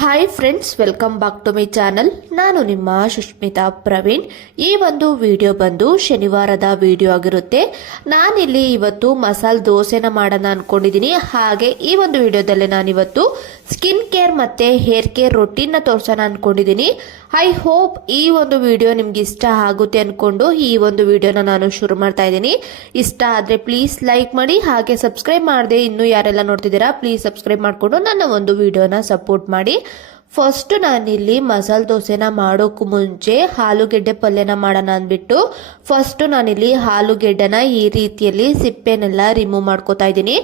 Hi friends, welcome back to my channel. ನಾನು ನಿಮ್ಮ ಸುಷ್ಮಿತಾ ಪ್ರವೀಣ್. ಈ ಒಂದು ವಿಡಿಯೋ ಬಂದು ಶನಿವಾರದ ವಿಡಿಯೋ ಆಗಿರುತ್ತೆ. ನಾನಿಲ್ಲಿ ಇವತ್ತು ಮಸಾಲೆ ದೋಸೆನ ಮಾಡೋಣ ಅನ್ಕೊಂಡಿದ್ದೀನಿ. ಹಾಗೆ ಈ ಒಂದು ವಿಡಿಯೋದಲ್ಲಿ ನಾನಿವತ್ತು ಸ್ಕಿನ್ ಕೇರ್ ಮತ್ತೆ ಹೇರ್ ಕೇರ್ ರೊಟೀನ್ ತೋರ್ಸೋಣ ಅನ್ಕೊಂಡಿದ್ದೀನಿ. ಐ ಹೋಪ್ ಈ ಒಂದು ವಿಡಿಯೋ ನಿಮ್ಗೆ ಇಷ್ಟ ಆಗುತ್ತೆ ಅನ್ಕೊಂಡು ಈ ಒಂದು ವಿಡಿಯೋನ ನಾನು ಶುರು ಮಾಡ್ತಾ ಇದ್ದೀನಿ. ಇಷ್ಟ ಆದ್ರೆ ಪ್ಲೀಸ್ ಲೈಕ್ ಮಾಡಿ, ಹಾಗೆ ಸಬ್ಸ್ಕ್ರೈಬ್ ಮಾಡದೆ ಇನ್ನು ಯಾರೆಲ್ಲ ನೋಡ್ತಿದ್ದೀರಾ ಪ್ಲೀಸ್ ಸಬ್ಸ್ಕ್ರೈಬ್ ಮಾಡಿಕೊಂಡು ನನ್ನ ಒಂದು ವಿಡಿಯೋನ ಸಪೋರ್ಟ್ ಮಾಡಿ. ಫಸ್ಟ್ ನಾನಿಲ್ಲಿ ಮಸಾಲೆ ದೋಸೆನ ಮಾಡೋಕ್ಕೂ ಮುಂಚೆ ಆಲೂಗೆಡ್ಡೆ ಪಲ್ಯನ ಮಾಡೋಣ ಅಂದ್ಬಿಟ್ಟು ಫಸ್ಟ್ ನಾನಿಲ್ಲಿ ಆಲೂಗೆಡ್ಡೆನ ಈ ರೀತಿಯಲ್ಲಿ ಸಿಪ್ಪೆನೆಲ್ಲ ರಿಮೂವ್ ಮಾಡ್ಕೋತಾ ಇದ್ದೀನಿ.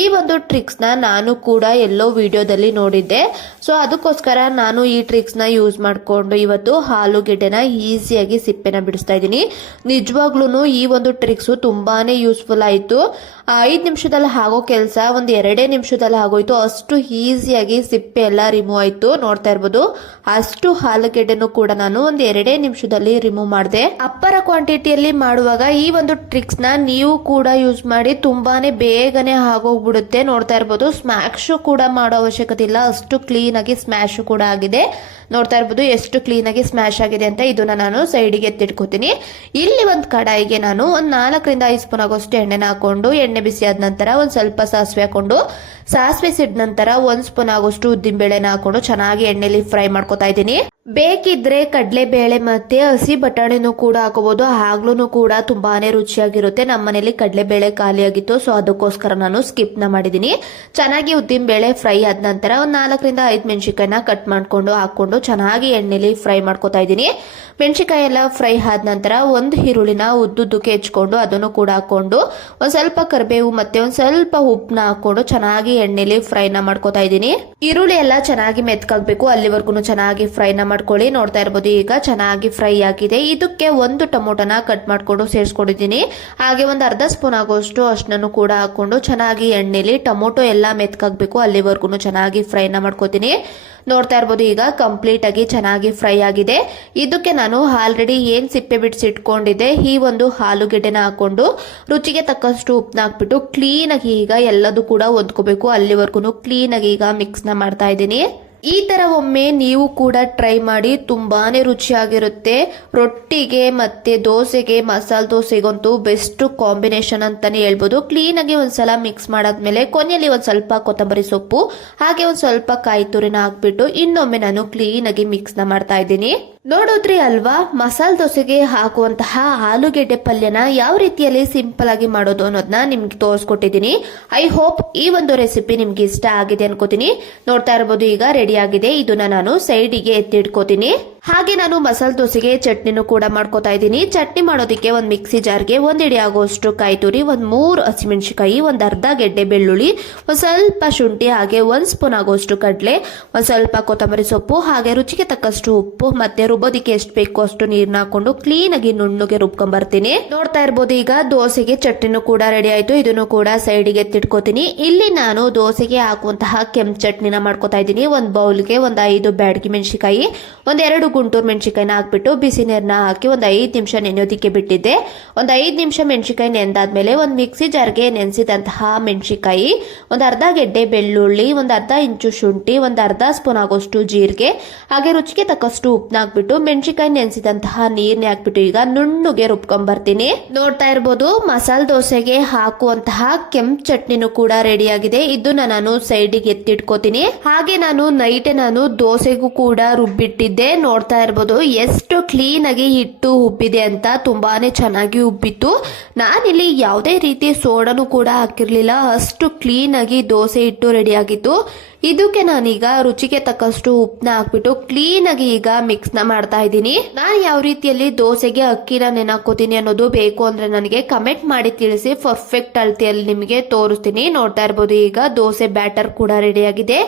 ಈ ಒಂದು ಟ್ರಿಕ್ಸ್ನ ನಾನು ಕೂಡ ಎಲ್ಲೋ ವಿಡಿಯೋದಲ್ಲಿ ನೋಡಿದ್ದೆ. ಸೊ ಅದಕ್ಕೋಸ್ಕರ ನಾನು ಈ ಟ್ರಿಕ್ಸ್ನ ಯೂಸ್ ಮಾಡಿಕೊಂಡು ಇವತ್ತು ಆಲೂಗೆಡ್ಡೆನ ಈಸಿಯಾಗಿ ಸಿಪ್ಪೆನ ಬಿಡಿಸ್ತಾ ಇದ್ದೀನಿ. ನಿಜವಾಗ್ಲೂ ಈ ಒಂದು ಟ್ರಿಕ್ಸು ತುಂಬಾನೇ ಯೂಸ್ಫುಲ್ ಆಯಿತು. 5 ನಿಮಿಷದಲ್ಲಿ ಆಗೋ ಕೆಲಸ ಒಂದು 2 ನಿಮಿಷದಲ್ಲಿ ಆಗೋಯ್ತು. ಅಷ್ಟು ಈಸಿಯಾಗಿ ಸಿಪ್ಪೆ ಎಲ್ಲ ರಿಮೂವ್ ಆಯ್ತು. ನೋಡ್ತಾ ಇರ್ಬೋದು, ಅಷ್ಟು ಆಲೂಗೆಡ್ಡೆನೂ ಕೂಡ ನಾನು ಒಂದು 2 ನಿಮಿಷದಲ್ಲಿ ರಿಮೂವ್ ಮಾಡಿದೆ. ಅಪ್ಪರ ಕ್ವಾಂಟಿಟಿಯಲ್ಲಿ ಮಾಡುವಾಗ ಈ ಒಂದು ಟ್ರಿಕ್ಸ್ ನ ನೀವು ಕೂಡ ಯೂಸ್ ಮಾಡಿ, ತುಂಬಾನೇ ಬೇಗನೆ ಆಗೋಗ್ಬಿಡುತ್ತೆ. ನೋಡ್ತಾ ಇರ್ಬೋದು, ಸ್ಮ್ಯಾಶ್ ಕೂಡ ಮಾಡೋ ಅವಶ್ಯಕತೆ ಇಲ್ಲ, ಅಷ್ಟು ಕ್ಲೀನ್ ಆಗಿ ಸ್ಮ್ಯಾಶ್ ಕೂಡ ಆಗಿದೆ. ನೋಡ್ತಾ ಇರ್ಬೋದು ಎಷ್ಟು ಕ್ಲೀನ್ ಆಗಿ ಸ್ಮ್ಯಾಶ್ ಆಗಿದೆ ಅಂತ. ಇದನ್ನ ನಾನು ಸೈಡ್ಗೆ ಎತ್ತಿಟ್ಕೋತೀನಿ. ಇಲ್ಲಿ ಒಂದು ಕಡಾಯಿಗೆ ನಾನು ಒಂದು 4 ರಿಂದ 5 ಸ್ಪೂನ್ ಆಗೋಷ್ಟು ಎಣ್ಣೆನ ಹಾಕೊಂಡು, ಎಣ್ಣೆ ಬಿಸಿ ಆದ ನಂತರ ಒಂದು ಸ್ವಲ್ಪ ಸಾಸಿವೆ ಹಾಕೊಂಡು, ಸಾಸಿವೆ ಸಿಡ್ ನಂತರ 1 ಸ್ಪೂನ್ ಆಗೋಷ್ಟು ಉದ್ದಿನ ಬೇಳೆನ ಹಾಕೊಂಡು ಚೆನ್ನಾಗಿ ಎಣ್ಣೆಲಿ ಫ್ರೈ ಮಾಡ್ಕೊತಾ ಇದ್ದೀನಿ. ಬೇಕಿದ್ರೆ ಕಡಲೆಬೇಳೆ ಮತ್ತೆ ಹಸಿ ಬಟಾಣಿನೂ ಕೂಡ ಹಾಕೋಬಹುದು, ಆಗ್ಲೂ ಕೂಡ ತುಂಬಾನೇ ರುಚಿಯಾಗಿರುತ್ತೆ. ನಮ್ಮ ಮನೇಲಿ ಕಡಲೆಬೇಳೆ ಖಾಲಿ ಆಗಿತ್ತು, ಸೊ ಅದಕ್ಕೋಸ್ಕರ ನಾನು ಸ್ಕಿಪ್ ನ ಮಾಡಿದೀನಿ. ಚೆನ್ನಾಗಿ ಉದ್ದಿನ ಬೇಳೆ ಫ್ರೈ ಆದ ನಂತರ ಒಂದು 4 ರಿಂದ 5 ಮೆಣಸಿನಕಾಯಿನ ಕಟ್ ಮಾಡ್ಕೊಂಡು ಹಾಕೊಂಡು ಚೆನ್ನಾಗಿ ಎಣ್ಣೆಲಿ ಫ್ರೈ ಮಾಡ್ಕೊತಾ ಇದ್ದೀನಿ. ಮೆಣಸಿನಕಾಯಿ ಎಲ್ಲ ಫ್ರೈ ಆದ ನಂತರ ಒಂದು ಈರುಳ್ಳಿನ ಉದ್ದುದ್ದಕ್ಕೆ ಹೆಚ್ಕೊಂಡು ಅದನ್ನು ಕೂಡ ಹಾಕೊಂಡು, ಒಂದ್ ಸ್ವಲ್ಪ ಕರಿಬೇವು ಮತ್ತೆ ಒಂದ್ ಸ್ವಲ್ಪ ಉಪ್ಪನ್ನ ಹಾಕೊಂಡು ಚೆನ್ನಾಗಿ ಎಣ್ಣೆಲಿ ಫ್ರೈನ ಮಾಡ್ಕೊತಾ ಇದ್ದೀನಿ. ಈರುಳ್ಳಿ ಎಲ್ಲ ಚೆನ್ನಾಗಿ ಮೆತ್ಕಾಗ್ಬೇಕು, ಅಲ್ಲಿವರೆಗೂ ಚೆನ್ನಾಗಿ ಫ್ರೈನ ಮಾಡ್ಕೊಳ್ಳಿ. ನೋಡ್ತಾ ಇರ್ಬೋದು, ಈಗ ಚೆನ್ನಾಗಿ ಫ್ರೈ ಆಗಿದೆ. ಇದಕ್ಕೆ ಒಂದು ಟೊಮೊಟೊನ ಕಟ್ ಮಾಡ್ಕೊಂಡು ಸೇರಿಸ್ಕೊಂಡಿದ್ದೀನಿ. ಹಾಗೆ ಒಂದು ಅರ್ಧ ಸ್ಪೂನ್ ಆಗೋಷ್ಟು ಅಷ್ಟನ್ನು ಕೂಡ ಹಾಕೊಂಡು ಚೆನ್ನಾಗಿ ಎಣ್ಣೆಲಿ ಟೊಮೊಟೊ ಎಲ್ಲ ಮೆತ್ಕಾಗ್ಬೇಕು, ಅಲ್ಲಿವರೆಗೂ ಚೆನ್ನಾಗಿ ಫ್ರೈನ ಮಾಡ್ಕೋತೀನಿ. ನೋಡ್ತಾ ಇರ್ಬೋದು, ಈಗ ಕಂಪ್ಲೀಟ್ ಆಗಿ ಚೆನ್ನಾಗಿ ಫ್ರೈ ಆಗಿದೆ. ಇದಕ್ಕೆ ನಾನು ಆಲ್ರೆಡಿ ಏನ್ ಸಿಪ್ಪೆ ಬಿಡಿಸಿಟ್ಕೊಂಡಿದ್ದೆ ಈ ಒಂದು ಆಲೂಗೆಡ್ಡೆನ ಹಾಕೊಂಡು ರುಚಿಗೆ ತಕ್ಕಷ್ಟು ಉಪ್ಪನ್ನ ಹಾಕ್ಬಿಟ್ಟು ಕ್ಲೀನ್ ಆಗಿ ಈಗ ಎಲ್ಲದೂ ಕೂಡ ಹೊಂದ್ಕೋಬೇಕು, ಅಲ್ಲಿವರೆಗೂ ಕ್ಲೀನ್ ಆಗಿ ಈಗ ಮಿಕ್ಸ್ ನ ಮಾಡ್ತಾ ಇದ್ದೀನಿ. ಈ ತರ ಒಮ್ಮೆ ನೀವು ಕೂಡ ಟ್ರೈ ಮಾಡಿ, ತುಂಬಾನೇ ರುಚಿಯಾಗಿರುತ್ತೆ. ರೊಟ್ಟಿಗೆ ಮತ್ತೆ ದೋಸೆಗೆ, ಮಸಾಲೆ ದೋಸೆಗಂತೂ ಬೆಸ್ಟ್ ಕಾಂಬಿನೇಷನ್ ಅಂತಾನೆ ಹೇಳ್ಬೋದು. ಕ್ಲೀನ್ ಆಗಿ ಒಂದ್ಸಲ ಮಿಕ್ಸ್ ಮಾಡಾದ್ಮೇಲೆ ಕೊನೆಯಲ್ಲಿ ಒಂದ್ ಸ್ವಲ್ಪ ಕೊತ್ತಂಬರಿ ಸೊಪ್ಪು ಹಾಗೆ ಒಂದ್ ಸ್ವಲ್ಪ ಕಾಯಿ ತುರಿನ ಹಾಕ್ಬಿಟ್ಟು ಇನ್ನೊಮ್ಮೆ ನಾನು ಕ್ಲೀನ್ ಆಗಿ ಮಿಕ್ಸ್ ನ ಮಾಡ್ತಾ ಇದ್ದೀನಿ. ನೋಡಿದ್ರಿ ಅಲ್ವಾ, ಮಸಾಲೆ ದೋಸೆಗೆ ಹಾಕುವಂತಹ ಆಲೂಗೆಡ್ಡೆ ಪಲ್ಯನ ಯಾವ ರೀತಿಯಲ್ಲಿ ಸಿಂಪಲ್ ಆಗಿ ಮಾಡೋದು ಅನ್ನೋದನ್ನ ನಿಮ್ಗೆ ತೋರಿಸ್ಕೊಟ್ಟಿದ್ದೀನಿ. ಐ ಹೋಪ್ ಈ ಒಂದು ರೆಸಿಪಿ ನಿಮ್ಗೆ ಇಷ್ಟ ಆಗಿದೆ ಅನ್ಕೋತೀನಿ. ನೋಡ್ತಾ ಇರಬಹುದು, ಈಗ ರೆಡಿ ಆಗಿದೆ. ಇದನ್ನ ನಾನು ಸೈಡಿಗೆ ಎತ್ತಿಟ್ಕೋತೀನಿ. ಹಾಗೆ ನಾನು ಮಸಾಲೆ ದೋಸೆಗೆ ಚಟ್ನಿನೂ ಕೂಡ ಮಾಡ್ಕೋತಾ ಇದ್ದೀನಿ. ಚಟ್ನಿ ಮಾಡೋದಕ್ಕೆ ಒಂದು ಮಿಕ್ಸಿ ಜಾರ್ಗೆ 1 ಹಿಡಿ ಆಗೋಷ್ಟು ಕಾಯಿ ತುರಿ, 3 ಹಸಿಮೆಣಸಿನಕಾಯಿ, ಒಂದು ಅರ್ಧ ಗೆಡ್ಡೆ ಬೆಳ್ಳುಳ್ಳಿ, ಒಂದ್ ಸ್ವಲ್ಪ ಶುಂಠಿ, ಹಾಗೆ 1 ಸ್ಪೂನ್ ಆಗೋಷ್ಟು ಕಡಲೆ, ಒಂದ್ ಸ್ವಲ್ಪ ಕೊತ್ತಂಬರಿ ಸೊಪ್ಪು, ಹಾಗೆ ರುಚಿಗೆ ತಕ್ಕಷ್ಟು ಉಪ್ಪು, ಮತ್ತೆ ರುಬ್ಬೋದಿಕ್ಕೆ ಎಷ್ಟು ಬೇಕು ಅಷ್ಟು ನೀರ್ನ ಹಾಕೊಂಡು ಕ್ಲೀನ್ ಆಗಿ ನುಣ್ಣಗೆ ರುಬ್ಕೊಂಡ್ ಬರ್ತೀನಿ. ನೋಡ್ತಾ ಇರ್ಬೋದು, ಈಗ ದೋಸೆಗೆ ಚಟ್ನಿನೂ ಕೂಡ ರೆಡಿ ಆಯ್ತು. ಇದನ್ನು ಕೂಡ ಸೈಡ್ಗೆ ಎತ್ತಿಟ್ಕೋತೀನಿ. ಇಲ್ಲಿ ನಾನು ದೋಸೆಗೆ ಹಾಕುವಂತಹ ಕೆಂಪು ಚಟ್ನಿನ ಮಾಡ್ಕೋತಾ ಇದ್ದೀನಿ. ಒಂದು ಬೌಲ್ಗೆ ಒಂದು 5 ಬ್ಯಾಡಗಿ ಮೆಣಸಿನಕಾಯಿ, ಒಂದ್ 2 ಗುಂಟೂರು ಮೆಣಸಿನಕಾಯಿನ ಹಾಕ್ಬಿಟ್ಟು ಬಿಸಿ ನೀರ್ನ ಹಾಕಿ ಒಂದು 5 ನಿಮಿಷ ನೆನೆಯೋದಿಕ್ಕೆ ಬಿಟ್ಟಿದ್ದೆ. ಒಂದು 5 ನಿಮಿಷ ಮೆಣಸಿನಕಾಯಿ ನೆಂದಾದ್ಮೇಲೆ ಒಂದು ಮಿಕ್ಸಿ ಜಾರ್ಗೆ ನೆನೆಸಿದಂತಹ ಮೆಣಸಿನಕಾಯಿ, ಒಂದು ಅರ್ಧ ಗೆಡ್ಡೆ ಬೆಳ್ಳುಳ್ಳಿ, ಒಂದು ಅರ್ಧ ಇಂಚು ಶುಂಠಿ, ಒಂದು ಅರ್ಧ ಸ್ಪೂನ್ ಆಗೋಷ್ಟು ಜೀರಿಗೆ, ಹಾಗೆ ರುಚಿಗೆ ತಕ್ಕಷ್ಟು ಉಪ್ಪನ್ನ ಹಾಕ್ಬಿಟ್ಟು ಮೆಣಸಿನಕಾಯಿ ನೆನೆಸಿದಂತಹ ನೀರ್ನ ಹಾಕ್ಬಿಟ್ಟು ಈಗ ನುಣ್ಣಗೆ ರುಬ್ಕೊಂಡ್ ಬರ್ತೀನಿ. ನೋಡ್ತಾ ಇರ್ಬೋದು, ಮಸಾಲೆ ದೋಸೆಗೆ ಹಾಕುವಂತಹ ಕೆಂಪು ಚಟ್ನಿನೂ ಕೂಡ ರೆಡಿ ಆಗಿದೆ. ಇದನ್ನ ನಾನು ಸೈಡಿಗೆ ಎತ್ತಿಟ್ಕೋತೀನಿ. ಹಾಗೆ ನಾನು ನೈಟ್ ದೋಸೆಗೂ ಕೂಡ ರುಬ್ಬಿಟ್ಟಿದ್ದೆ. ನೋಡ್ತಾ ಇರ್ಬೋದು ಎಷ್ಟು ಕ್ಲೀನ್ ಆಗಿ ಹಿಟ್ಟು ಉಬ್ಬಿದೆ ಅಂತ, ತುಂಬಾನೇ ಚೆನ್ನಾಗಿ ಉಬ್ಬಿತ್ತು. ನಾನಿಲ್ಲಿ ಯಾವುದೇ ರೀತಿ ಸೋಡಾನು ಕೂಡ ಹಾಕಿರ್ಲಿಲ್ಲ, ಅಷ್ಟು ಕ್ಲೀನ್ ಆಗಿ ದೋಸೆ ಹಿಟ್ಟು ರೆಡಿ ಆಗಿತ್ತು. ಇದಕ್ಕೆ ನಾನೀಗ ರುಚಿಗೆ ತಕ್ಕಷ್ಟು ಉಪ್ಪನ್ನ ಹಾಕ್ಬಿಟ್ಟು ಕ್ಲೀನ್ ಆಗಿ ಈಗ ಮಿಕ್ಸ್ ನ ಮಾಡ್ತಾ ಇದ್ದೀನಿ. ನಾನು ಯಾವ ರೀತಿಯಲ್ಲಿ ದೋಸೆಗೆ ಅಕ್ಕಿನ ನೆನಾಕೋತೀನಿ ಅನ್ನೋದು ಬೇಕು ಅಂದ್ರೆ ನನಗೆ ಕಮೆಂಟ್ ಮಾಡಿ ತಿಳಿಸಿ, ಪರ್ಫೆಕ್ಟ್ ಅಳತೆಯಲ್ಲಿ ನಿಮಗೆ ತೋರಿಸ್ತೀನಿ. ನೋಡ್ತಾ ಇರ್ಬೋದು, ಈಗ ದೋಸೆ ಬ್ಯಾಟರ್ ಕೂಡ ರೆಡಿ ಆಗಿದೆ.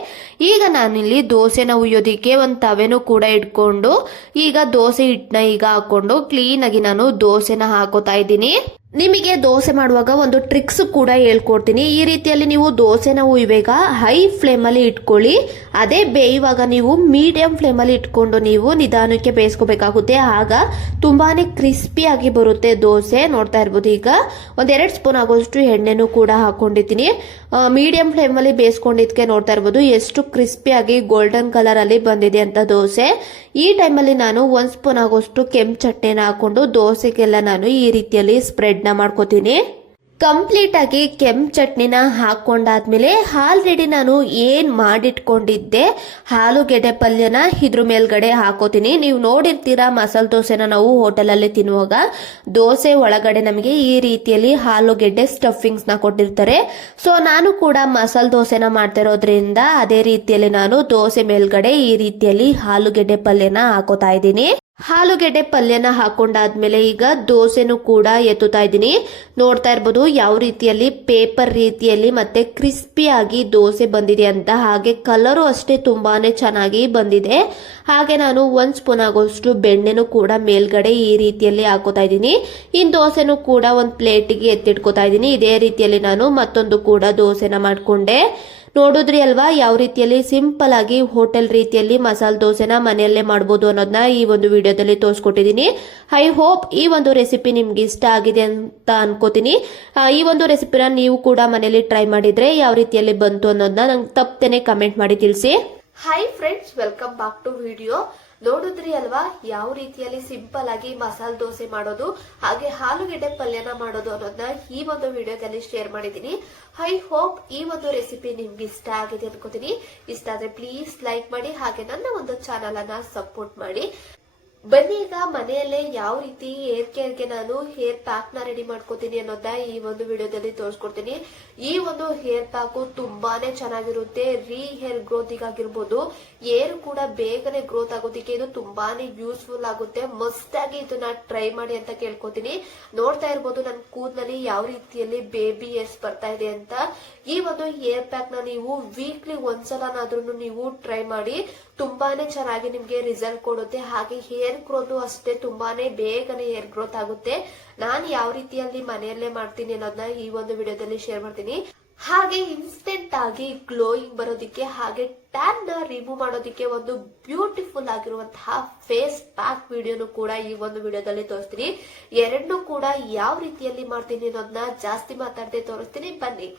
ಈಗ ನಾನಿಲ್ಲಿ ದೋಸೆನ ಉಯ್ಯೋದಿಕ್ಕೆ ಒಂದು ತವೆನೂ ಕೂಡ ಇಟ್ಕೊಂಡು ಈಗ ದೋಸೆ ಹಿಟ್ಟನ್ನ ಈಗ ಹಾಕೊಂಡು ಕ್ಲೀನ್ ಆಗಿ ನಾನು ದೋಸೆನ ಹಾಕೋತಾ ಇದ್ದೀನಿ. ನಿಮಗೆ ದೋಸೆ ಮಾಡುವಾಗ ಒಂದು ಟ್ರಿಕ್ಸ್ ಕೂಡ ಹೇಳ್ಕೊಡ್ತೀನಿ. ಈ ರೀತಿಯಲ್ಲಿ ನೀವು ದೋಸೆನ ಇವಾಗ ಹೈ ಫ್ಲೇಮಲ್ಲಿ ಇಟ್ಕೊಳ್ಳಿ. ಅದೇ ಬೇಯುವಾಗ ನೀವು ಮೀಡಿಯಂ ಫ್ಲೇಮಲ್ಲಿ ಇಟ್ಕೊಂಡು ನೀವು ನಿಧಾನಕ್ಕೆ ಬೇಯಿಸ್ಕೋಬೇಕಾಗುತ್ತೆ. ಆಗ ತುಂಬಾನೇ ಕ್ರಿಸ್ಪಿಯಾಗಿ ಬರುತ್ತೆ ದೋಸೆ. ನೋಡ್ತಾ ಇರ್ಬೋದು, ಈಗ 1-2 ಸ್ಪೂನ್ ಆಗೋಷ್ಟು ಎಣ್ಣೆನೂ ಕೂಡ ಹಾಕೊಂಡಿದ್ದೀನಿ. ಮೀಡಿಯಂ ಫ್ಲೇಮಲ್ಲಿ ಬೇಯಿಸ್ಕೊಂಡಿದ್ಕೆ ನೋಡ್ತಾ ಇರ್ಬೋದು ಎಷ್ಟು ಕ್ರಿಸ್ಪಿಯಾಗಿ ಗೋಲ್ಡನ್ ಕಲರ್ ಅಲ್ಲಿ ಬಂದಿದೆ ಅಂತ ದೋಸೆ. ಈ ಟೈಮಲ್ಲಿ ನಾನು 1 ಸ್ಪೂನ್ ಆಗೋಷ್ಟು ಕೆಂಪು ಚಟ್ನಿನ ಹಾಕೊಂಡು ದೋಸೆಗೆಲ್ಲ ನಾನು ಈ ರೀತಿಯಲ್ಲಿ ಸ್ಪ್ರೆಡ್ ನ ಮಾಡ್ಕೋತೀನಿ. ಕಂಪ್ಲೀಟ್ ಆಗಿ ಕೆಂಪು ಚಟ್ನಿನ ಹಾಕೊಂಡಾದ್ಮೇಲೆ ಆಲ್ರೆಡಿ ನಾನು ಏನ್ ಮಾಡಿಟ್ಕೊಂಡಿದ್ದೆ ಆಲೂಗೆಡ್ಡೆ ಪಲ್ಯನ ಇದ್ರ ಮೇಲ್ಗಡೆ ಹಾಕೋತೀನಿ. ನೀವು ನೋಡಿರ್ತೀರಾ, ಮಸಾಲೆ ದೋಸೆನ ನಾವು ಹೋಟೆಲ್ ಅಲ್ಲಿ ತಿನ್ನುವಾಗ ದೋಸೆ ಒಳಗಡೆ ನಮಗೆ ಈ ರೀತಿಯಲ್ಲಿ ಆಲೂಗೆಡ್ಡೆ ಸ್ಟಫಿಂಗ್ಸ್ ನ ಕೊಟ್ಟಿರ್ತಾರೆ. ಸೊ ನಾನು ಕೂಡ ಮಸಾಲೆ ದೋಸೆನ ಮಾಡ್ತಿರೋದ್ರಿಂದ ಅದೇ ರೀತಿಯಲ್ಲಿ ನಾನು ದೋಸೆ ಮೇಲ್ಗಡೆ ಈ ರೀತಿಯಲ್ಲಿ ಆಲೂಗೆಡ್ಡೆ ಪಲ್ಯನ ಹಾಕೋತಾ ಇದ್ದೀನಿ. ಆಲೂಗೆಡ್ಡೆ ಪಲ್ಯನ ಹಾಕೊಂಡಾದ್ಮೇಲೆ ಈಗ ದೋಸೆನೂ ಕೂಡ ಎತ್ತುತ್ತಾ ಇದ್ದೀನಿ. ನೋಡ್ತಾ ಇರ್ಬೋದು ಯಾವ ರೀತಿಯಲ್ಲಿ ಪೇಪರ್ ರೀತಿಯಲ್ಲಿ ಮತ್ತೆ ಕ್ರಿಸ್ಪಿಯಾಗಿ ದೋಸೆ ಬಂದಿದೆ ಅಂತ. ಹಾಗೆ ಕಲರು ಅಷ್ಟೇ ತುಂಬಾನೇ ಚೆನ್ನಾಗಿ ಬಂದಿದೆ. ಹಾಗೆ ನಾನು 1 ಸ್ಪೂನ್ ಆಗೋಷ್ಟು ಬೆಣ್ಣೆನೂ ಕೂಡ ಮೇಲ್ಗಡೆ ಈ ರೀತಿಯಲ್ಲಿ ಹಾಕೋತಾ ಇದ್ದೀನಿ. ಇನ್ನು ದೋಸೆನೂ ಕೂಡ ಒಂದು ಪ್ಲೇಟಿಗೆ ಎತ್ತಿಟ್ಕೋತಾ ಇದ್ದೀನಿ. ಇದೇ ರೀತಿಯಲ್ಲಿ ನಾನು ಮತ್ತೊಂದು ಕೂಡ ದೋಸೆನ ಮಾಡ್ಕೊಂಡೆ. ನೋಡಿದ್ರಿ ಅಲ್ವಾ ಯಾವ ರೀತಿಯಲ್ಲಿ ಸಿಂಪಲ್ ಆಗಿ ಹೋಟೆಲ್ ರೀತಿಯಲ್ಲಿ ಮಸಾಲೆ ದೋಸೆನ ಮನೆಯಲ್ಲೇ ಮಾಡಬಹುದು ಅನ್ನೋದನ್ನ ಈ ಒಂದು ವಿಡಿಯೋದಲ್ಲಿ ತೋರಿಸ್ಕೊಟ್ಟಿದ್ದೀನಿ. ಐ ಹೋಪ್ ಈ ಒಂದು ರೆಸಿಪಿ ನಿಮ್ಗೆ ಇಷ್ಟ ಆಗಿದೆ ಅಂತ ಅನ್ಕೋತೀನಿ. ಈ ಒಂದು ರೆಸಿಪಿನ ನೀವು ಕೂಡ ಮನೆಯಲ್ಲಿ ಟ್ರೈ ಮಾಡಿದ್ರೆ ಯಾವ ರೀತಿಯಲ್ಲಿ ಬಂತು ಅನ್ನೋದನ್ನ ನಂಗೆ ತಪ್ಪದೇನೆ ಕಮೆಂಟ್ ಮಾಡಿ ತಿಳಿಸಿ. Hi friends, welcome back to video. ನೋಡಿದ್ರಿ ಅಲ್ವಾ ಯಾವ ರೀತಿಯಲ್ಲಿ ಸಿಂಪಲ್ ಆಗಿ ಮಸಾಲೆ ದೋಸೆ ಮಾಡೋದು ಹಾಗೆ ಆಲೂಗೆಡ್ಡೆ ಪಲ್ಯನ ಮಾಡೋದು ಅನ್ನೋದನ್ನ ಈ ಒಂದು ವಿಡಿಯೋದಲ್ಲಿ ಶೇರ್ ಮಾಡಿದ್ದೀನಿ. ಐ ಹೋಪ್ ಈ ಒಂದು ರೆಸಿಪಿ ನಿಮ್ಗೆ ಇಷ್ಟ ಆಗಿದೆ ಅನ್ಕೋತೀನಿ. ಇಷ್ಟ ಆದ್ರೆ ಪ್ಲೀಸ್ ಲೈಕ್ ಮಾಡಿ, ಹಾಗೆ ನನ್ನ ಒಂದು ಚಾನಲ್ ಅನ್ನ ಸಪೋರ್ಟ್ ಮಾಡಿ. ಬನ್ನಿ ಈಗ ಮನೆಯಲ್ಲೇ ಯಾವ ರೀತಿ ಹೇರ್ ಕೇರ್ಗೆ ನಾನು ಹೇರ್ ಪ್ಯಾಕ್ ನ ರೆಡಿ ಮಾಡ್ಕೋತೀನಿ ಅನ್ನೋದನ್ನ ಈ ಒಂದು ವಿಡಿಯೋದಲ್ಲಿ ತೋರಿಸ್ಕೊಡ್ತೀನಿ. ಈ ಒಂದು ಹೇರ್ ಪ್ಯಾಕ್ ತುಂಬಾನೇ ಚೆನ್ನಾಗಿರುತ್ತೆ. ಹೇರ್ ಗ್ರೋತ್ ಆಗಿರ್ಬೋದು, ಹೇರ್ ಕೂಡ ಬೇಗನೆ ಗ್ರೋತ್ ಆಗೋದಕ್ಕೆ ಇದು ತುಂಬಾನೇ ಯೂಸ್ಫುಲ್ ಆಗುತ್ತೆ. ಮಸ್ಟ್ ಆಗಿ ಇದನ್ನ ಟ್ರೈ ಮಾಡಿ ಅಂತ ಕೇಳ್ಕೊತೀನಿ. ನೋಡ್ತಾ ಇರ್ಬೋದು ನನ್ನ ಕೂದಲಲ್ಲಿ ಯಾವ ರೀತಿಯಲ್ಲಿ ಬೇಬಿ ಹೇರ್ಸ್ ಬರ್ತಾ ಇದೆ ಅಂತ. ಈ ಒಂದು ಹೇರ್ ಪ್ಯಾಕ್ ನ ನೀವು ವೀಕ್ಲಿ ಒಂದ್ಸಲನಾದ್ರೂ ನೀವು ಟ್ರೈ ಮಾಡಿ. ತುಂಬಾನೇ ಚೆನ್ನಾಗಿ ನಿಮ್ಗೆ ರಿಸಲ್ಟ್ ಕೊಡುತ್ತೆ. ಹಾಗೆ ಹೇರ್ ಗ್ರೋತ್ ಅಷ್ಟೇ ತುಂಬಾನೇ ಬೇಗನೆ ಹೇರ್ ಗ್ರೋತ್ ಆಗುತ್ತೆ. ನಾನು ಯಾವ ರೀತಿಯಲ್ಲಿ ಮನೆಯಲ್ಲೇ ಮಾಡ್ತೀನಿ ಅನ್ನೋದನ್ನ ಈ ಒಂದು ವಿಡಿಯೋದಲ್ಲಿ ಶೇರ್ ಮಾಡ್ತೀನಿ. ಹಾಗೆ ಇನ್ಸ್ಟೆಂಟ್ ಆಗಿ ಗ್ಲೋಯಿಂಗ್ ಬರೋದಿಕ್ಕೆ ಹಾಗೆ ಟ್ಯಾನ್ ನ ರಿಮೂವ್ ಮಾಡೋದಿಕ್ಕೆ ಒಂದು ಬ್ಯೂಟಿಫುಲ್ ಆಗಿರುವಂತಹ ಫೇಸ್ ಪ್ಯಾಕ್ ವಿಡಿಯೋನು ಕೂಡ ಈ ಒಂದು ವಿಡಿಯೋದಲ್ಲಿ ತೋರಿಸ್ತೀನಿ. ಎರಡನ್ನೂ ಕೂಡ ಯಾವ ರೀತಿಯಲ್ಲಿ ಮಾಡ್ತೀನಿ ಅನ್ನೋದನ್ನ ಜಾಸ್ತಿ ಮಾತಾಡದೆ ತೋರಿಸ್ತೀನಿ. ಬನ್ನಿ.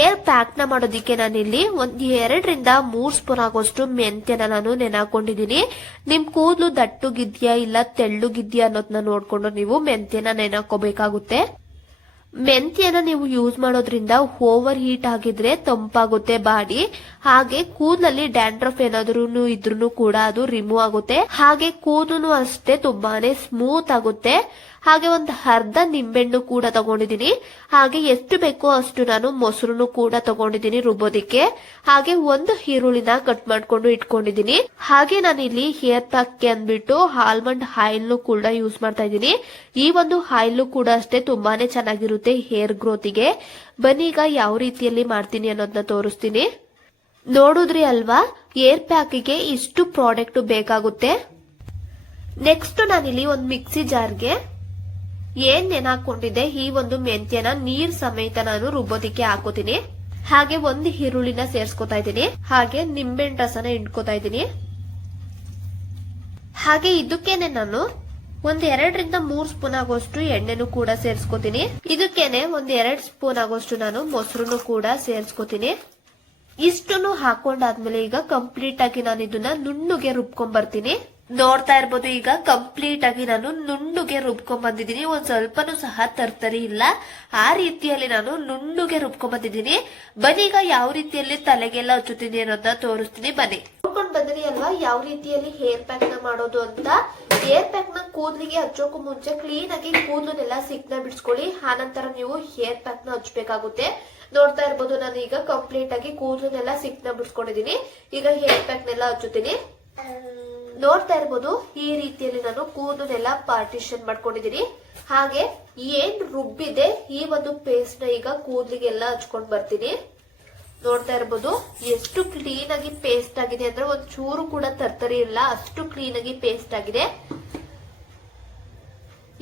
ಏರ್ ಪ್ಯಾಕ್ ನ ಮಾಡೋದಿಕ್ಕೆ ನಾನಿಲ್ಲಿ 2-3 ಸ್ಪೂನ್ ಆಗೋಷ್ಟು ಮೆಂತ್ಯನ ನಾನು ನೆನಾಕೊಂಡಿದ್ದೀನಿ. ನಿಮ್ ಕೂದಲು ದಟ್ಟುಗಿದ್ಯಾ ಇಲ್ಲ ತೆಳ್ಳುಗಿದ್ಯಾ ಅನ್ನೋದನ್ನ ನೋಡ್ಕೊಂಡು ನೀವು ಮೆಂತ್ಯನ ನೆನಾಕೋಬೇಕಾಗುತ್ತೆ. ಮೆಂತ್ಯನ ನೀವು ಯೂಸ್ ಮಾಡೋದ್ರಿಂದ ಓವರ್ ಹೀಟ್ ಆಗಿದ್ರೆ ತಂಪಾಗುತ್ತೆ ಬಾಡಿ. ಹಾಗೆ ಕೂದಲಲ್ಲಿ ಡ್ಯಾಂಡ್ರಫ್ ಏನಾದ್ರೂ ಇದ್ರೂ ಕೂಡ ಅದು ರಿಮೂವ್ ಆಗುತ್ತೆ. ಹಾಗೆ ಕೂದಲು ಅಷ್ಟೇ ತುಂಬಾನೇ ಸ್ಮೂತ್ ಆಗುತ್ತೆ. ಹಾಗೆ ಒಂದು ಅರ್ಧ ನಿಂಬೆಹಣ್ಣು ಕೂಡ ತಗೊಂಡಿದ್ದೀನಿ. ಹಾಗೆ ಎಷ್ಟು ಬೇಕೋ ಅಷ್ಟು ನಾನು ಮೊಸರು ಕೂಡ ತಗೊಂಡಿದ್ದೀನಿ ರುಬ್ಬೋದಿಕ್ಕೆ. ಹಾಗೆ ಒಂದು ಈರುಳ್ಳಿನ ಕಟ್ ಮಾಡ್ಕೊಂಡು ಇಟ್ಕೊಂಡಿದ್ದೀನಿ. ಹಾಗೆ ನಾನು ಇಲ್ಲಿ ಹೇರ್ ಪ್ಯಾಕ್ ಗೆ ಅಂದ್ಬಿಟ್ಟು ಆಲ್ಮಂಡ್ ಆಯಿಲ್ ಕೂಡ ಯೂಸ್ ಮಾಡ್ತಾ ಇದ್ದೀನಿ. ಈ ಒಂದು ಆಯಿಲ್ ಕೂಡ ಅಷ್ಟೇ ತುಂಬಾನೇ ಚೆನ್ನಾಗಿರುತ್ತೆ ಹೇರ್ ಗ್ರೋತಿಗೆ. ಬನ್ನಿ ಈಗ ಯಾವ ರೀತಿಯಲ್ಲಿ ಮಾಡ್ತೀನಿ ಅನ್ನೋದನ್ನ ತೋರಿಸ್ತೀನಿ. ನೋಡಿದ್ರಿ ಅಲ್ವಾ, ಹೇರ್ ಪ್ಯಾಕಿಗೆ ಇಷ್ಟು ಪ್ರಾಡಕ್ಟ್ ಬೇಕಾಗುತ್ತೆ. ನೆಕ್ಸ್ಟ್ ನಾನಿಲ್ಲಿ ಒಂದು ಮಿಕ್ಸಿ ಜಾರ್ಗೆ ಏನ್ ನೆನಾಕೊಂಡಿದ್ದೆ ಈ ಒಂದು ಮೆಂತ್ಯನ ನೀರ್ ಸಮೇತ ನಾನು ರುಬ್ಬೋದಿಕ್ಕೆ ಹಾಕೋತೀನಿ. ಹಾಗೆ ಒಂದು ಈರುಳ್ಳಿನ ಸೇರ್ಸ್ಕೊತಾ ಇದ್ದೀನಿ. ಹಾಗೆ ನಿಂಬೆಹಣ್ಣು ರಸನ ಹಿಂಡ್ಕೋತಾ ಇದ್ದೀನಿ. ಹಾಗೆ ಇದಕ್ಕೇನೆ ನಾನು 2-3 ಸ್ಪೂನ್ ಆಗೋಷ್ಟು ಎಣ್ಣೆನೂ ಕೂಡ ಸೇರ್ಸ್ಕೊತೀನಿ. ಇದಕ್ಕೇನೆ 1-2 ಸ್ಪೂನ್ ಆಗೋಷ್ಟು ನಾನು ಮೊಸರು ಕೂಡ ಸೇರ್ಸ್ಕೊತೀನಿ. ಇಷ್ಟನ್ನು ಹಾಕೊಂಡಾದ್ಮೇಲೆ ಈಗ ಕಂಪ್ಲೀಟ್ ಆಗಿ ನಾನು ಇದನ್ನ ನುಣ್ಣಗೆ ರುಬ್ಕೊಂಡ್ ಬರ್ತೀನಿ. ನೋಡ್ತಾ ಇರ್ಬೋದು, ಈಗ ಕಂಪ್ಲೀಟ್ ಆಗಿ ನಾನು ನುಣ್ಣಗೆ ರುಬ್ಕೊಂಡ್ ಬಂದಿದ್ದೀನಿ. ಒಂದ್ ಸ್ವಲ್ಪನೂ ಸಹ ತರ್ತರಿ ಇಲ್ಲ. ಆ ರೀತಿಯಲ್ಲಿ ನಾನು ನುಣ್ಣಗೆ ರುಬ್ಕೊಂಡ್ ಬಂದಿದ್ದೀನಿ. ಬನ್ನಿ ಈಗ ಯಾವ ರೀತಿಯಲ್ಲಿ ತಲೆಗೆಲ್ಲ ಹಚ್ಚುತ್ತೀನಿ ಅನ್ನೋದನ್ನ ತೋರಿಸ್ತೀನಿ. ಬನ್ನಿ. ನೋಡ್ಕೊಂಡ್ ಬಂದಿರಿ ಅಲ್ವಾ ಯಾವ ರೀತಿಯಲ್ಲಿ ಹೇರ್ ಪ್ಯಾಕ್ ನ ಮಾಡೋದು ಅಂತ. ಹೇರ್ ಪ್ಯಾಕ್ ನ ಕೂದಲಿಗೆ ಹಚ್ಚೋಕು ಮುಂಚೆ ಕ್ಲೀನ್ ಆಗಿ ಕೂದಲನ್ನೆಲ್ಲ ಸಿಕ್ನ ಬಿಡಿಸ್ಕೊಳ್ಳಿ. ಆನಂತರ ನೀವು ಹೇರ್ ಪ್ಯಾಕ್ ನ ಹಚ್ಬೇಕಾಗುತ್ತೆ. ನೋಡ್ತಾ ಇರ್ಬೋದು, ನಾನು ಈಗ ಕಂಪ್ಲೀಟ್ ಆಗಿ ಕೂದಲನ್ನೆಲ್ಲ ಸಿಕ್ನ ಬಿಡಿಸ್ಕೊಂಡಿದ್ದೀನಿ. ಈಗ ಹೇರ್ ಪ್ಯಾಕ್ ನೆಲ್ಲ ಹಚ್ಚುತ್ತೀನಿ. ನೋಡ್ತಾ ಇರ್ಬೋದು, ಈ ರೀತಿಯಲ್ಲಿ ನಾನು ಕೂದಲನ್ನೆಲ್ಲ ಪಾರ್ಟಿಷನ್ ಮಾಡ್ಕೊಂಡಿದ್ದೀನಿ. ಹಾಗೆ ಏನ್ ರುಬ್ಬಿದೆ ಈ ಒಂದು ಪೇಸ್ಟ್ ನ ಈಗ ಕೂದಲಿಗೆಲ್ಲ ಹಚ್ಕೊಂಡ್ ಬರ್ತೀನಿ. ನೋಡ್ತಾ ಇರ್ಬೋದು ಎಷ್ಟು ಕ್ಲೀನ್ ಆಗಿ ಪೇಸ್ಟ್ ಆಗಿದೆ ಅಂದ್ರೆ ಒಂದ್ ಚೂರು ಕೂಡ ತರ್ತರಿ ಇಲ್ಲ, ಅಷ್ಟು ಕ್ಲೀನ್ ಆಗಿ ಪೇಸ್ಟ್ ಆಗಿದೆ.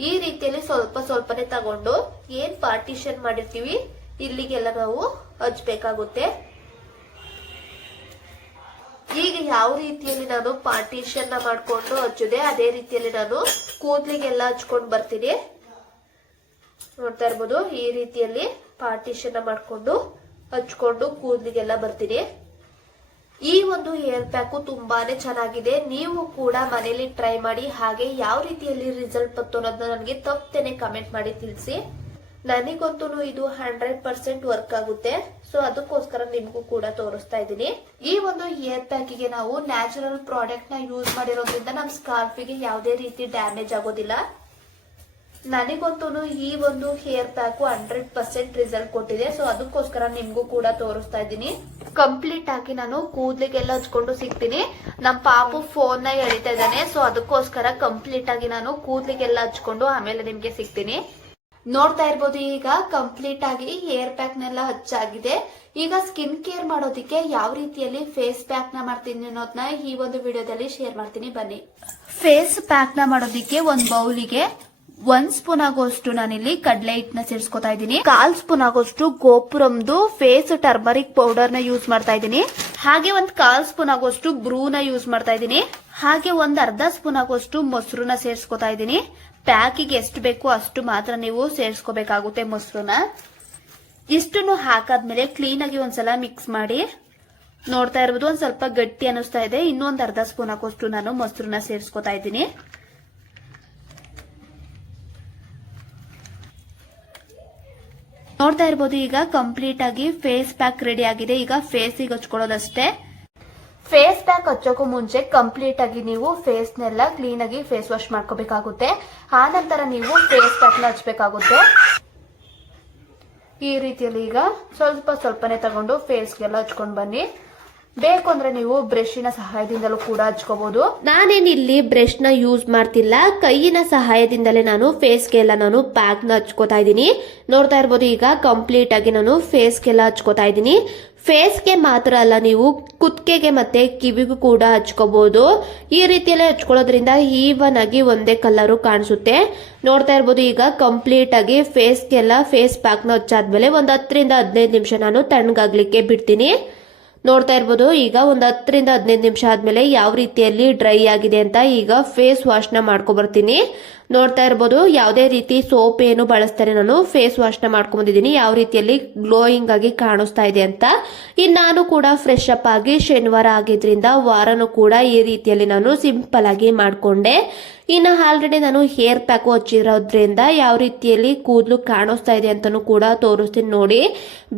ಈ ರೀತಿಯಲ್ಲಿ ಸ್ವಲ್ಪ ಸ್ವಲ್ಪನೇ ತಗೊಂಡು ಏನ್ ಪಾರ್ಟಿಷನ್ ಮಾಡಿರ್ತೀವಿ ಇಲ್ಲಿಗೆಲ್ಲ ನಾವು ಹಚ್ಬೇಕಾಗುತ್ತೆ. ಈಗ ಯಾವ ರೀತಿಯಲ್ಲಿ ನಾನು ಪಾರ್ಟಿಷನ್ ಮಾಡ್ಕೊಂಡು ಹಚ್ಚಿದೆ ಅದೇ ರೀತಿಯಲ್ಲಿ ನಾನು ಕೂದ್ಲಿಗೆಲ್ಲ ಹಚ್ಕೊಂಡು ಬರ್ತೀನಿ. ನೋಡ್ತಾ ಇರ್ಬೋದು, ಈ ರೀತಿಯಲ್ಲಿ ಪಾರ್ಟಿಷನ್ ಮಾಡ್ಕೊಂಡು ಹಚ್ಕೊಂಡು ಕೂದ್ಲಿಗೆಲ್ಲ ಬರ್ತೀನಿ. ಈ ಒಂದು ಹೇರ್ ಪ್ಯಾಕು ತುಂಬಾನೇ ಚೆನ್ನಾಗಿದೆ. ನೀವು ಕೂಡ ಮನೇಲಿ ಟ್ರೈ ಮಾಡಿ. ಹಾಗೆ ಯಾವ ರೀತಿಯಲ್ಲಿ ರಿಸಲ್ಟ್ ಬಂತು ಅನ್ನೋದನ್ನ ನನಗೆ ತಪ್ಪದೇನೆ ಕಮೆಂಟ್ ಮಾಡಿ ತಿಳಿಸಿ. ನನಗಂತೂ ಇದು 100% ವರ್ಕ್ ಆಗುತ್ತೆ. ಸೊ ಅದಕ್ಕೋಸ್ಕರ ನಿಮ್ಗೂ ಕೂಡ ತೋರಿಸ್ತಾ ಇದ್ದೀನಿ. ಈ ಒಂದು ಹೇರ್ ಪ್ಯಾಕಿಗೆ ನಾವು ನ್ಯಾಚುರಲ್ ಪ್ರಾಡಕ್ಟ್ ನ ಯೂಸ್ ಮಾಡಿರೋದ್ರಿಂದ ನಮ್ಮ ಸ್ಕಾಲ್ಫಿಗೆ ಯಾವುದೇ ರೀತಿ ಡ್ಯಾಮೇಜ್ ಆಗೋದಿಲ್ಲ. ನನಗಂತೂ ಈ ಒಂದು ಹೇರ್ ಪ್ಯಾಕು 100% ರಿಸಲ್ಟ್ ಕೊಟ್ಟಿದೆ. ಸೊ ಅದಕ್ಕೋಸ್ಕರ ನಿಮ್ಗೂ ಕೂಡ ತೋರಿಸ್ತಾ ಇದ್ದೀನಿ. ಕಂಪ್ಲೀಟ್ ಆಗಿ ನಾನು ಕೂದ್ಲಿಗೆಲ್ಲ ಹಚ್ಕೊಂಡು ಸಿಗ್ತೀನಿ. ನಮ್ಮ ಪಾಪು ಫೋನ್ ನ ಎಳಿತಾ ಇದ್ದಾನೆ. ಸೊ ಅದಕ್ಕೋಸ್ಕರ ಕಂಪ್ಲೀಟ್ ಆಗಿ ನಾನು ಕೂದ್ಲಿಗೆಲ್ಲ ಹಚ್ಕೊಂಡು ಆಮೇಲೆ ನಿಮ್ಗೆ ಸಿಗ್ತೀನಿ. ನೋಡ್ತಾ ಇರ್ಬೋದು, ಈಗ ಕಂಪ್ಲೀಟ್ ಆಗಿ ಹೇರ್ ಪ್ಯಾಕ್ ನೆಲ್ಲ ಹಚ್ಚಾಗಿದೆ. ಈಗ ಸ್ಕಿನ್ ಕೇರ್ ಮಾಡೋದಿಕ್ಕೆ ಯಾವ ರೀತಿಯಲ್ಲಿ ಫೇಸ್ ಪ್ಯಾಕ್ ನ ಮಾಡ್ತೀನಿ ಅನ್ನೋದನ್ನ ಈ ಒಂದು ವಿಡಿಯೋದಲ್ಲಿ ಶೇರ್ ಮಾಡ್ತೀನಿ. ಬನ್ನಿ. ಫೇಸ್ ಪ್ಯಾಕ್ ನ ಮಾಡೋದಿಕ್ಕೆ ಒಂದ್ ಬೌಲಿಗೆ 1 ಸ್ಪೂನ್ ಆಗೋಷ್ಟು ನಾನಿಲ್ಲಿ ಕಡಲೆ ಹಿಟ್ಟನ್ನ ಸೇರಿಸ್ಕೊತಾ ಇದ್ದೀನಿ. 1/4 ಸ್ಪೂನ್ ಆಗೋಷ್ಟು ಗೋಪುರಂದು ಫೇಸ್ ಟರ್ಮರಿಕ್ ಪೌಡರ್ ನ ಯೂಸ್ ಮಾಡ್ತಾ ಇದ್ದೀನಿ. ಹಾಗೆ 1/4 ಸ್ಪೂನ್ ಆಗೋಷ್ಟು ಬ್ರೂ ನ ಯೂಸ್ ಮಾಡ್ತಾ ಇದ್ದೀನಿ. ಹಾಗೆ 1/2 ಸ್ಪೂನ್ ಆಗೋಷ್ಟು ಮೊಸರನ್ನ ಸೇರಿಸ್ಕೊತಾ ಇದ್ದೀನಿ. ಪ್ಯಾಕಿಗೆ ಎಷ್ಟು ಬೇಕು ಅಷ್ಟು ಮಾತ್ರ ನೀವು ಸೇರಿಸ್ಕೋಬೇಕಾಗುತ್ತೆ ಮೊಸರನ್ನ. ಇಷ್ಟನ್ನು ಹಾಕಾದ್ಮೇಲೆ ಕ್ಲೀನ್ ಆಗಿ ಒಂದ್ಸಲ ಮಿಕ್ಸ್ ಮಾಡಿ. ನೋಡ್ತಾ ಇರ್ಬೋದು, ಒಂದ್ ಸ್ವಲ್ಪ ಗಟ್ಟಿ ಅನಿಸ್ತಾ ಇದೆ. ಇನ್ನೂ 1/2 ಸ್ಪೂನ್ ಆಗೋಷ್ಟು ನಾನು ಮೊಸರನ್ನ ಸೇರಿಸ್ಕೊತಾ ಇದ್ದೀನಿ. ನೋಡ್ತಾ ಇರ್ಬೋದು, ಈಗ ಕಂಪ್ಲೀಟ್ ಆಗಿ ಫೇಸ್ ಪ್ಯಾಕ್ ರೆಡಿ ಆಗಿದೆ. ಈಗ ಫೇಸಿಗೆ ಹಚ್ಕೊಳ್ಳೋದಷ್ಟೇ. ಫೇಸ್ ಪ್ಯಾಕ್ ಹಚ್ಚೋಕು ಮುಂಚೆ ಕಂಪ್ಲೀಟ್ ಆಗಿ ನೀವು ಫೇಸ್ ನೆಲ್ಲ ಕ್ಲೀನ್ ಆಗಿ ಫೇಸ್ ವಾಶ್ ಮಾಡ್ಕೋಬೇಕಾಗುತ್ತೆ. ಆ ನಂತರ ನೀವು ಫೇಸ್ ಪ್ಯಾಕ್ ನ ಹಚ್ಬೇಕಾಗುತ್ತೆ. ಈ ರೀತಿಯಲ್ಲಿ ಈಗ ಸ್ವಲ್ಪ ಸ್ವಲ್ಪನೇ ತಗೊಂಡು ಫೇಸ್ಗೆಲ್ಲ ಹಚ್ಕೊಂಡು ಬನ್ನಿ. ಬೇಕು ಅಂದ್ರೆ ನೀವು ಬ್ರಷಿನ ಸಹಾಯದಿಂದಲೂ ಕೂಡ ಹಚ್ಕೋಬಹುದು. ನಾನೇನಿಲ್ಲಿ ಬ್ರಷ್ ನ ಯೂಸ್ ಮಾಡ್ತಿಲ್ಲ, ಕೈಯಿನ ಸಹಾಯದಿಂದಲೇ ನಾನು ಫೇಸ್ಗೆಲ್ಲ ನಾನು ಪ್ಯಾಕ್ ನ ಹಚ್ಕೋತಾ ಇದ್ದೀನಿ. ನೋಡ್ತಾ ಇರ್ಬೋದು, ಈಗ ಕಂಪ್ಲೀಟ್ ಆಗಿ ನಾನು ಫೇಸ್ಗೆಲ್ಲ ಹಚ್ಕೋತಾ ಇದ್ದೀನಿ. ಫೇಸ್ಗೆ ಮಾತ್ರ ಅಲ್ಲ, ನೀವು ಕುತ್ತಿಗೆಗೆ ಮತ್ತೆ ಕಿವಿಗೂ ಕೂಡ ಹಚ್ಕೋಬಹುದು. ಈ ರೀತಿಯಲ್ಲೇ ಹಚ್ಕೊಳ್ಳೋದ್ರಿಂದ ಈವನ್ ಆಗಿ ಒಂದೇ ಕಲರು ಕಾಣಿಸುತ್ತೆ. ನೋಡ್ತಾ ಇರ್ಬೋದು, ಈಗ ಕಂಪ್ಲೀಟ್ ಆಗಿ ಫೇಸ್ಗೆಲ್ಲ ಫೇಸ್ ಪ್ಯಾಕ್ ನ ಹಚ್ಚಾದ್ಮೇಲೆ ಒಂದು 10 ರಿಂದ 15 ನಿಮಿಷ ನಾನು ತಣ್ಣಗಾಗ್ಲಿಕ್ಕೆ ಬಿಡ್ತೀನಿ. ನೋಡ್ತಾ ಇರ್ಬೋದು, ಈಗ ಒಂದು 10 ರಿಂದ 15 ನಿಮಿಷ ಆದ್ಮೇಲೆ ಯಾವ ರೀತಿಯಲ್ಲಿ ಡ್ರೈ ಆಗಿದೆ ಅಂತ ಈಗ ಫೇಸ್ ವಾಶ್ ನ ಮಾಡ್ಕೊ ಬರ್ತೀನಿ. ನೋಡ್ತಾ ಇರ್ಬೋದು, ಯಾವುದೇ ರೀತಿ ಸೋಪ್ ಏನು ಬಳಸ್ತಾರೆ ನಾನು ಫೇಸ್ ವಾಶ್ ನ ಮಾಡ್ಕೊಂಡ್ಬಂದಿದ್ದೀನಿ. ಯಾವ ರೀತಿಯಲ್ಲಿ ಗ್ಲೋಯಿಂಗ್ ಆಗಿ ಕಾಣಿಸ್ತಾ ಇದೆ ಅಂತ. ಇನ್ನು ನಾನು ಕೂಡ ಫ್ರೆಶ್ ಅಪ್ ಆಗಿ ಶನಿವಾರ ಆಗಿದ್ರಿಂದ ವಾರನೂ ಕೂಡ ಈ ರೀತಿಯಲ್ಲಿ ನಾನು ಸಿಂಪಲ್ ಆಗಿ ಮಾಡ್ಕೊಂಡೆ. ಇನ್ನು ಆಲ್ರೆಡಿ ನಾನು ಹೇರ್ ಪ್ಯಾಕು ಹಚ್ಚಿರೋದ್ರಿಂದ ಯಾವ ರೀತಿಯಲ್ಲಿ ಕೂದಲು ಕಾಣಿಸ್ತಾ ಇದೆ ಅಂತಾನೂ ಕೂಡ ತೋರಿಸ್ತೀನಿ ನೋಡಿ.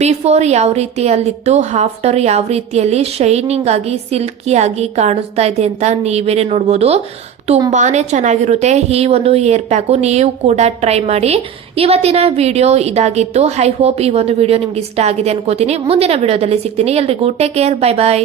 ಬಿಫೋರ್ ಯಾವ ರೀತಿಯಲ್ಲಿತ್ತು, ಆಫ್ಟರ್ ಯಾವ ರೀತಿಯಲ್ಲಿ ಶೈನಿಂಗ್ ಆಗಿ ಸಿಲ್ಕಿ ಆಗಿ ಕಾಣಿಸ್ತಾ ಇದೆ ಅಂತ ನೀವೇನೆ ನೋಡ್ಬೋದು. ತುಂಬಾನೇ ಚೆನ್ನಾಗಿರುತ್ತೆ ಈ ಒಂದು ಹೇರ್ ಪ್ಯಾಕು. ನೀವು ಕೂಡ ಟ್ರೈ ಮಾಡಿ. ಇವತ್ತಿನ ವಿಡಿಯೋ ಇದಾಗಿತ್ತು. ಐ ಹೋಪ್ ಈ ಒಂದು ವಿಡಿಯೋ ನಿಮ್ಗೆ ಇಷ್ಟ ಆಗಿದೆ ಅನ್ಕೋತೀನಿ. ಮುಂದಿನ ವಿಡಿಯೋದಲ್ಲಿ ಸಿಗ್ತೀನಿ. ಎಲ್ರಿಗೂ ಟೇಕ್ ಕೇರ್, ಬೈ ಬಾಯ್.